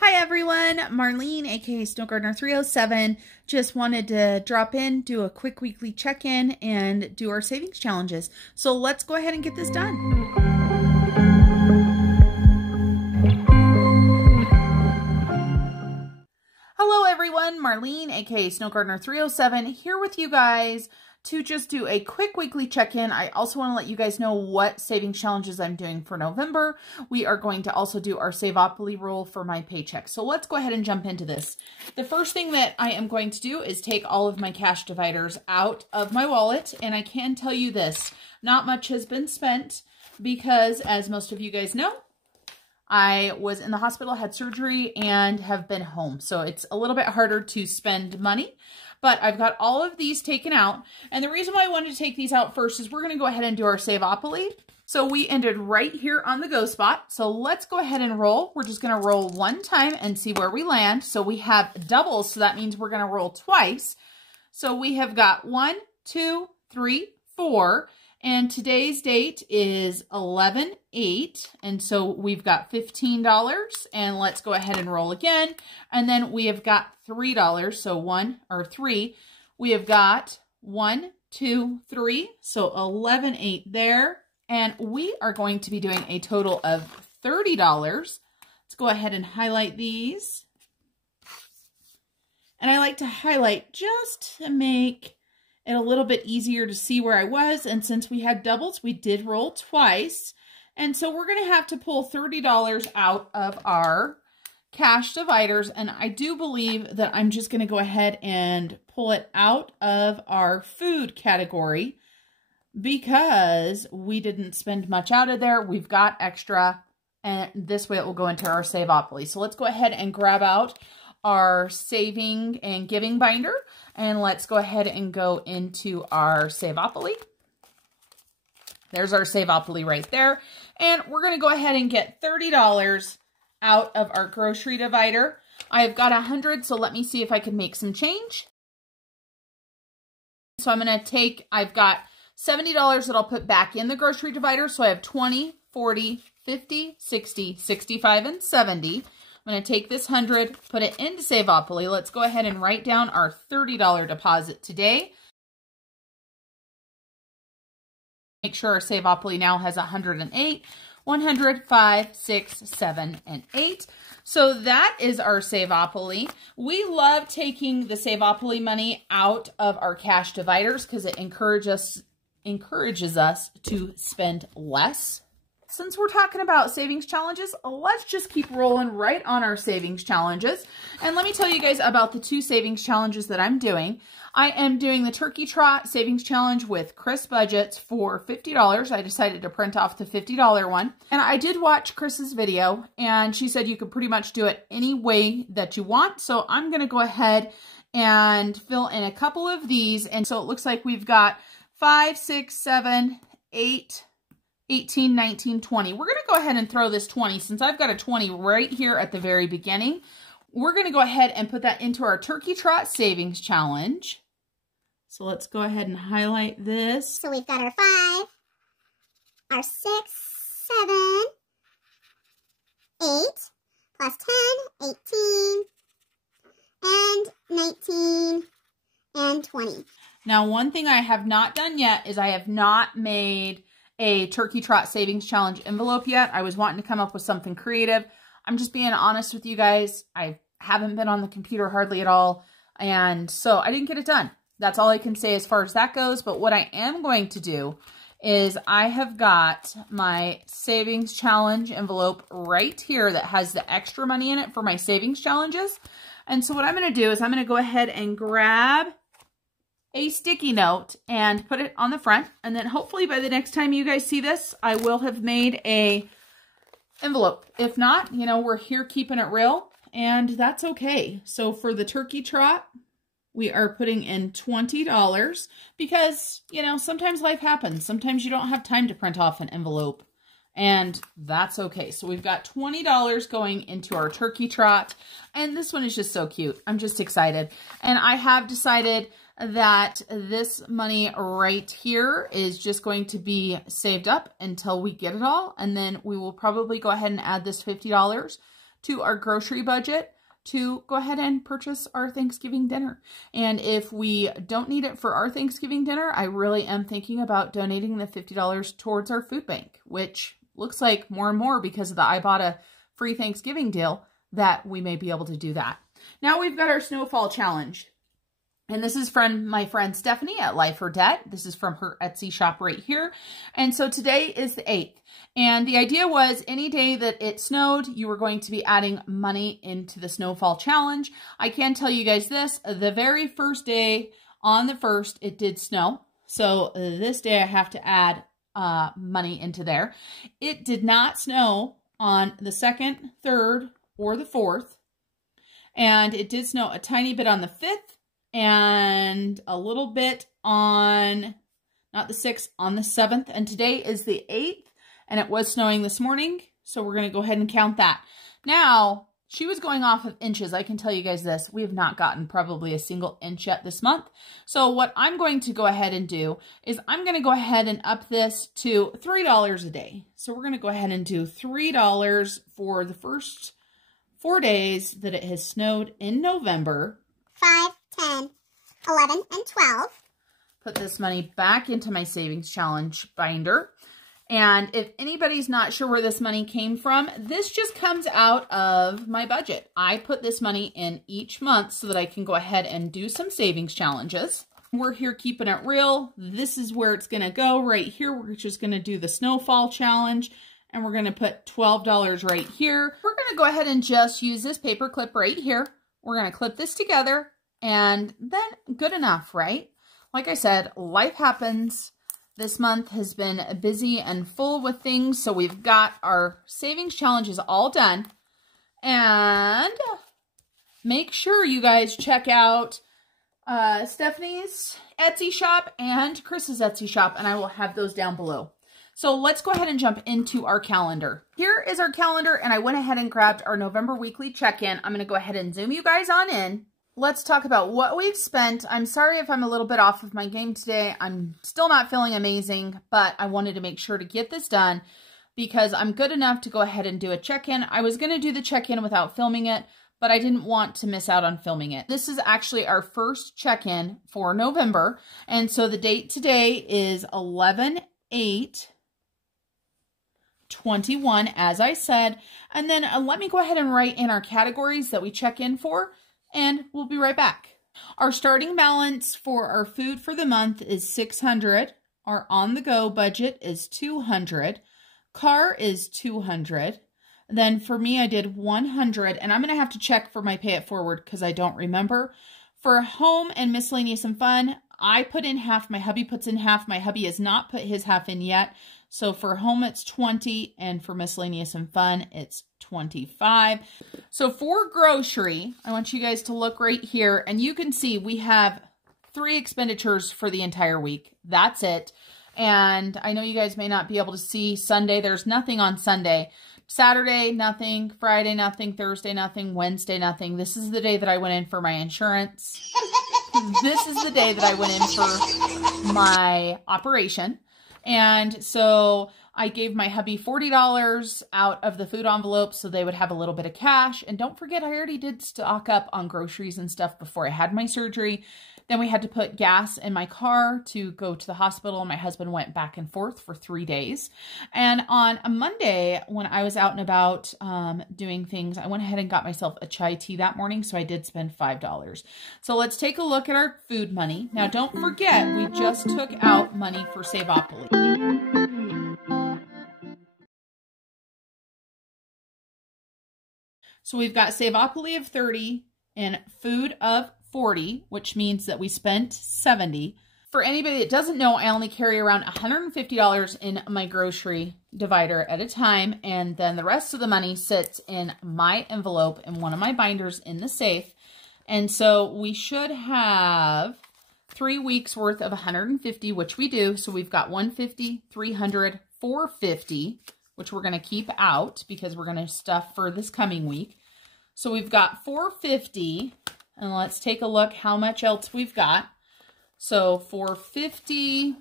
Hi everyone, Marlene, aka Snow Gardener 307. Just wanted to drop in, do a quick weekly check-in, and do our savings challenges. So let's go ahead and get this done. Hello everyone, Marlene, aka Snow Gardener 307, here with you guys to just do a quick weekly check-in. I also want to let you guys know what savings challenges I'm doing for November. We are going to also do our Saveopoly rule for my paycheck. So let's go ahead and jump into this. The first thing that I am going to do is take all of my cash dividers out of my wallet. And I can tell you this, not much has been spent because, as most of you guys know, I was in the hospital, had surgery, and have been home. So it's a little bit harder to spend money. But I've got all of these taken out. And the reason why I wanted to take these out first is we're going to go ahead and do our Saveopoly. So we ended right here on the go spot. So let's go ahead and roll. We're just going to roll one time and see where we land. So we have doubles. So that means we're going to roll twice. So we have got 1, 2, 3, 4. And today's date is 11/8. And so we've got $15. And let's go ahead and roll again. And then we have got $3. So 1 or 3. We have got 1, 2, 3. So 11/8 there. And we are going to be doing a total of $30. Let's go ahead and highlight these. And I like to highlight just to make it a little bit easier to see where I was. And since we had doubles, we did roll twice. And so we're going to have to pull $30 out of our cash dividers. And I do believe that I'm just going to go ahead and pull it out of our food category because we didn't spend much out of there. We've got extra, and this way it will go into our Saveopoly. So let's go ahead and grab out our saving and giving binder, and let's go ahead and go into our Saveopoly. There's our Saveopoly right there. And we're going to go ahead and get $30 out of our grocery divider. I've got 100, so let me see if I can make some change. So I'm going to take, I've got $70 that I'll put back in the grocery divider. So I have 20, 40, 50, 60, 65, and 70. I'm going to take this 100, put it into Saveopoly. Let's go ahead and write down our $30 deposit today. Make sure our Saveopoly now has 108, 100, 5, 6, 7, and 8. So that is our Saveopoly. We love taking the Saveopoly money out of our cash dividers because it encourages us to spend less. Since we're talking about savings challenges, let's just keep rolling right on our savings challenges. And let me tell you guys about the 2 savings challenges that I'm doing. I am doing the Turkey Trot Savings Challenge with Kris Budgets for $50. I decided to print off the $50 one. And I did watch Kris's video, and she said you could pretty much do it any way that you want. So I'm going to go ahead and fill in a couple of these. And so it looks like we've got 5, 6, 7, 8, 18, 19, 20. We're going to go ahead and throw this 20 since I've got a 20 right here at the very beginning. We're going to go ahead and put that into our Turkey Trot Savings Challenge. So let's go ahead and highlight this. So we've got our 5, our 6, 7, 8, plus 10, 18, and 19, and 20. Now, one thing I have not done yet is I have not made a Turkey Trot Savings Challenge envelope yet. I was wanting to come up with something creative. I'm just being honest with you guys. I haven't been on the computer hardly at all, and so I didn't get it done. That's all I can say as far as that goes, but what I am going to do is I have got my Savings Challenge envelope right here that has the extra money in it for my savings challenges. And so what I'm going to do is I'm going to go ahead and grab a sticky note and put it on the front, and then hopefully by the next time you guys see this, I will have made a envelope. If not, you know, we're here keeping it real, and that's okay. So for the Turkey Trot, we are putting in $20 because, you know, sometimes life happens. Sometimes you don't have time to print off an envelope, and that's okay. So we've got $20 going into our Turkey Trot, and this one is just so cute. I'm just excited, and I have decided that this money right here is just going to be saved up until we get it all. And then we will probably go ahead and add this $50 to our grocery budget to go ahead and purchase our Thanksgiving dinner. And if we don't need it for our Thanksgiving dinner, I really am thinking about donating the $50 towards our food bank, which looks like more and more because of the I bought a free Thanksgiving deal that we may be able to do that. Now we've got our snowfall challenge. And this is from my friend Stephanie at Life or Debt. This is from her Etsy shop right here. And so today is the 8th. And the idea was any day that it snowed, you were going to be adding money into the snowfall challenge. I can tell you guys this, the very first day on the 1st, it did snow. So this day I have to add money into there. It did not snow on the 2nd, 3rd, or the 4th. And it did snow a tiny bit on the 5th. And a little bit on, not the 6th, on the 7th. And today is the 8th, and it was snowing this morning. So we're going to go ahead and count that. Now, she was going off of inches. I can tell you guys this. We have not gotten probably a single inch yet this month. So what I'm going to go ahead and do is I'm going to go ahead and up this to $3 a day. So we're going to go ahead and do $3 for the first 4 days that it has snowed in November. 5, 10, 11, and 12. Put this money back into my savings challenge binder. And if anybody's not sure where this money came from, this just comes out of my budget. I put this money in each month so that I can go ahead and do some savings challenges. We're here keeping it real. This is where it's going to go right here. We're just going to do the snowfall challenge. And we're going to put $12 right here. We're going to go ahead and just use this paper clip right here. We're going to clip this together. And then good enough, right? Like I said, life happens. This month has been busy and full with things. So we've got our savings challenges all done. And make sure you guys check out Stephanie's Etsy shop and Kris's Etsy shop. And I will have those down below. So let's go ahead and jump into our calendar. Here is our calendar. And I went ahead and grabbed our November weekly check-in. I'm going to go ahead and zoom you guys on in. Let's talk about what we've spent. I'm sorry if I'm a little bit off of my game today. I'm still not feeling amazing, but I wanted to make sure to get this done because I'm good enough to go ahead and do a check-in. I was going to do the check-in without filming it, but I didn't want to miss out on filming it. This is actually our first check-in for November. And so the date today is 11/8/21, as I said. And then let me go ahead and write in our categories that we check in for. And we'll be right back. Our starting balance for our food for the month is $600. Our on-the-go budget is $200. Car is $200. Then for me, I did $100. And I'm going to have to check for my pay it forward because I don't remember. For home and miscellaneous and fun, I put in half. My hubby puts in half. My hubby has not put his half in yet. So for home, it's 20. And for miscellaneous and fun, it's 25. So for grocery, I want you guys to look right here. And you can see we have 3 expenditures for the entire week. That's it. And I know you guys may not be able to see Sunday. There's nothing on Sunday. Saturday, nothing. Friday, nothing. Thursday, nothing. Wednesday, nothing. This is the day that I went in for my insurance. This is the day that I went in for my operation. And so I gave my hubby $40 out of the food envelope so they would have a little bit of cash. And don't forget, I already did stock up on groceries and stuff before I had my surgery. Then we had to put gas in my car to go to the hospital. My husband went back and forth for 3 days. And on a Monday, when I was out and about doing things, I went ahead and got myself a chai tea that morning. So I did spend $5. So let's take a look at our food money. Now, don't forget, we just took out money for Savopoly. So we've got Savopoly of 30 and food of 40, which means that we spent 70. For anybody that doesn't know, I only carry around $150 in my grocery divider at a time, and then the rest of the money sits in my envelope in one of my binders in the safe. And so we should have 3 weeks worth of 150, which we do. So we've got 150, 300, 450, which we're going to keep out because we're going to stuff for this coming week. So we've got 450. And let's take a look how much else we've got. So $450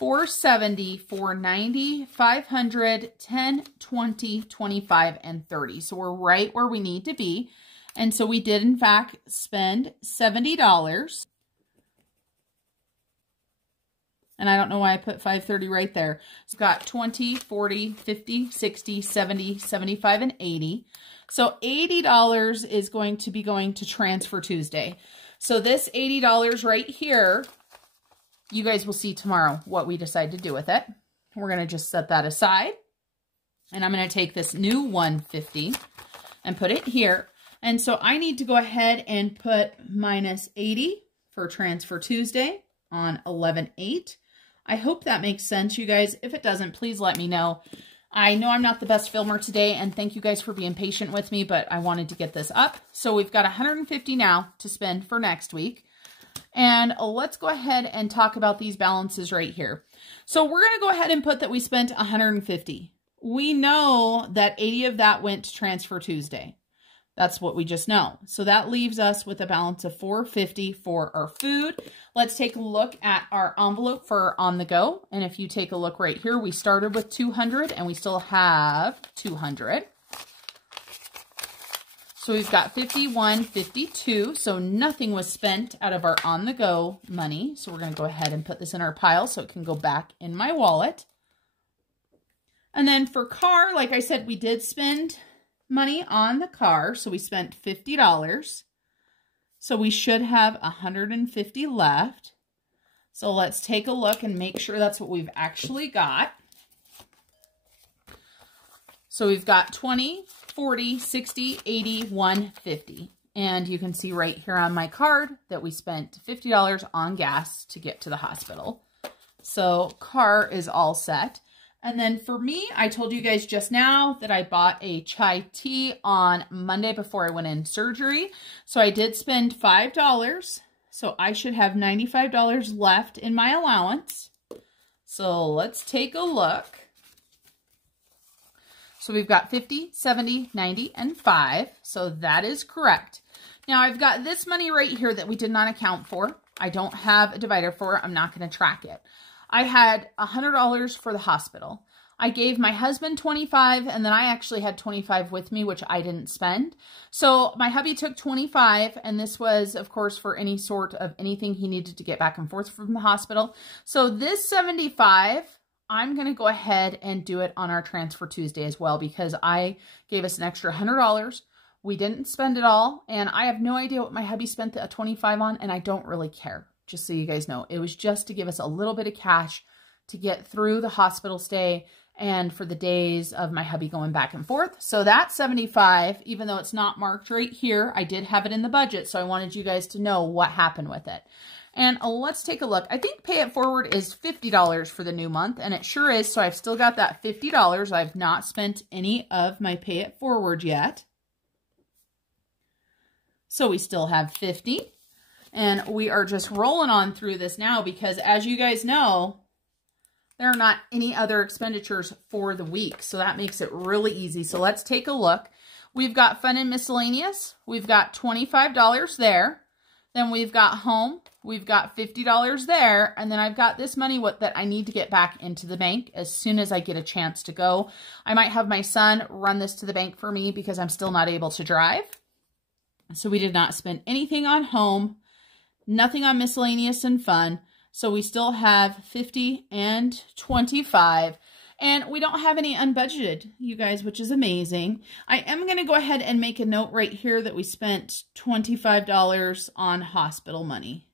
$470, $490, $500, $10, $20, $25, and $30. So we're right where we need to be. And so we did, in fact, spend $70. And I don't know why I put $530 right there. It's got 20, 40, 50, 60, 70, 75, and 80. So $80 is going to be going to Transfer Tuesday. So this $80 right here, you guys will see tomorrow what we decide to do with it. We're going to just set that aside. And I'm going to take this new $150 and put it here. And so I need to go ahead and put minus 80 for Transfer Tuesday on 11/8. I hope that makes sense, you guys. If it doesn't, please let me know. I know I'm not the best filmer today, and thank you guys for being patient with me, but I wanted to get this up. So we've got $150 now to spend for next week. And let's go ahead and talk about these balances right here. So we're going to go ahead and put that we spent $150. We know that 80 of that went to Transfer Tuesday. That's what we just know. So that leaves us with a balance of $450 for our food. Let's take a look at our envelope for on the go. And if you take a look right here, we started with $200 and we still have $200. So we've got $51, $52. So nothing was spent out of our on the go money. So we're going to go ahead and put this in our pile so it can go back in my wallet. And then for car, like I said, we did spend money on the car. So we spent $50. So we should have $150 left. So let's take a look and make sure that's what we've actually got. So we've got 20, 40, 60, 80, 150. And you can see right here on my card that we spent $50 on gas to get to the hospital. So car is all set. And then for me, I told you guys just now that I bought a chai tea on Monday before I went in surgery. So I did spend $5. So I should have $95 left in my allowance. So let's take a look. So we've got 50, 70, 90, and 5. So that is correct. Now I've got this money right here that we did not account for. I don't have a divider for it. I'm not going to track it. I had $100 for the hospital. I gave my husband $25, and then I actually had $25 with me, which I didn't spend. So my hubby took $25, and this was, of course, for any sort of anything he needed to get back and forth from the hospital. So this $75, I'm going to go ahead and do it on our Transfer Tuesday as well, because I gave us an extra $100. We didn't spend it all, and I have no idea what my hubby spent the $25 on, and I don't really care. Just so you guys know, it was just to give us a little bit of cash to get through the hospital stay and for the days of my hubby going back and forth. So that $75, even though it's not marked right here, I did have it in the budget. So I wanted you guys to know what happened with it. And let's take a look. I think Pay It Forward is $50 for the new month, and it sure is. So I've still got that $50. I've not spent any of my Pay It Forward yet. So we still have $50. And we are just rolling on through this now because, as you guys know, there are not any other expenditures for the week. So that makes it really easy. So let's take a look. We've got Fun and Miscellaneous. We've got $25 there. Then we've got Home. We've got $50 there. And then I've got this money that I need to get back into the bank as soon as I get a chance to go. I might have my son run this to the bank for me because I'm still not able to drive. So we did not spend anything on Home. Nothing on Miscellaneous and Fun. So we still have 50 and 25. And we don't have any unbudgeted, you guys, which is amazing. I am going to go ahead and make a note right here that we spent $25 on hospital money.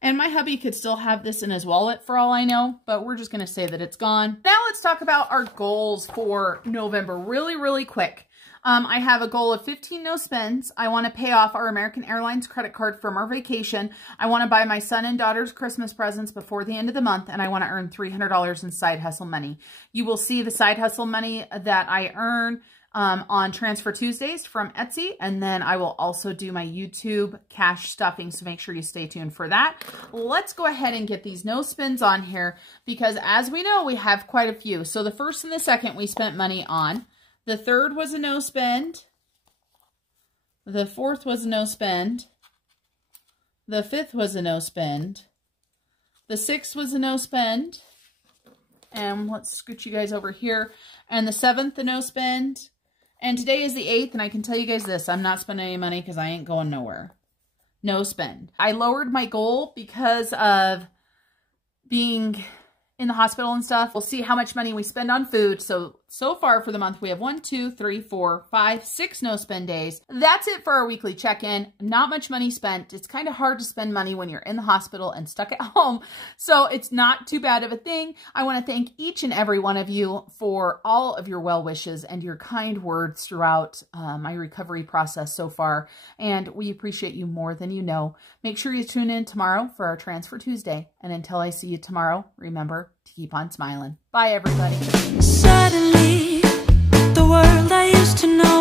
And my hubby could still have this in his wallet for all I know, but we're just going to say that it's gone. Now let's talk about our goals for November really, really quick. I have a goal of 15 no spends. I want to pay off our American Airlines credit card from our vacation. I want to buy my son and daughter's Christmas presents before the end of the month, and I want to earn $300 in side hustle money. You will see the side hustle money that I earn on Transfer Tuesdays from Etsy, and then I will also do my YouTube cash stuffing, so make sure you stay tuned for that. Let's go ahead and get these no spends on here because, as we know, we have quite a few. So the first and the second we spent money on. The third was a no spend. The fourth was a no spend. The fifth was a no spend. The 6th was a no spend. And let's scoot you guys over here. And the 7th, a no spend. And today is the 8th, and I can tell you guys this. I'm not spending any money because I ain't going nowhere. No spend. I lowered my goal because of being in the hospital and stuff. We'll see how much money we spend on food. So far for the month, we have 1, 2, 3, 4, 5, 6 no spend days. That's it for our weekly check-in. Not much money spent. It's kind of hard to spend money when you're in the hospital and stuck at home. So it's not too bad of a thing. I want to thank each and every one of you for all of your well wishes and your kind words throughout my recovery process so far. And we appreciate you more than you know. Make sure you tune in tomorrow for our Transfer Tuesday. And until I see you tomorrow, remember to keep on smiling. Bye, everybody. Suddenly, the world I used to know